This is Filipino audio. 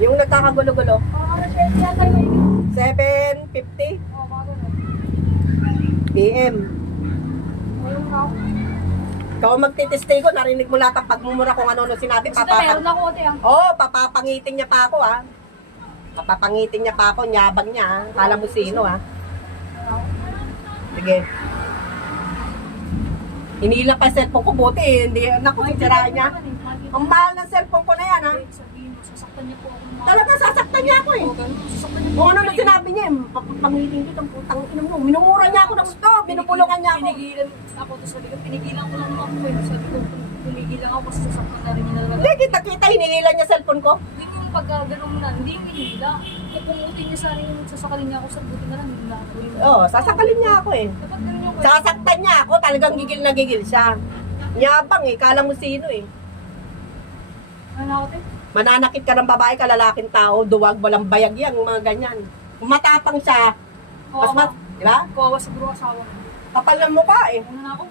Yung nagkakagulo-gulo. Ano siya yata yung 7:50 PM. Ayun na. Ikaw magtitestay ko, narinig mo lahat ang pagmumura kung ano sinabi. Kasi na meron ako ate ah. Oo, papapangitin niya pa ako ha. Papapangitin niya pa ako, nyabang niya ha. Kala mo sino ha. Sige. Hinila pa cellphone ko, buti eh. Hindi, naku, sisiraan niya. Ang mahal ng cellphone ko na yan ha. Sabihin mo, sasaktan niya po ako. Talaga sasaktan niya ako eh. Sasaktan niya po. Kung ano na sinabi niya eh, papapangitin kita, putang ina mo. Minumura niya ako ng gusto, binupulungan niya ako. Pinigilan ako to sabi ko, pinigilan ko lang ako eh. Sabi ko, pinigilan ako kasi sasaktan na rin niya na. Hindi, kita hinihilan niya cellphone ko. Yun yung pagkaganon na, hindi yung hinila. Pupumutin niya sa akin yung sasakalin niya ako sa buti na lang. Hindi ako yung... Oo, sasakalin niya ako eh. Dapat ganun yung... Sasaktan niya ako, talagang gigil na gigil siya. Nyabang eh, kala mo sino eh. Ano ako te? Mananakit ka ng babae, kalalaking tao, duwag, walang bayag yan, mga ganyan. Kung matapang siya, mas di ba? Kawawa siguro asawa. Kapal ng mukha eh. Ano na ako?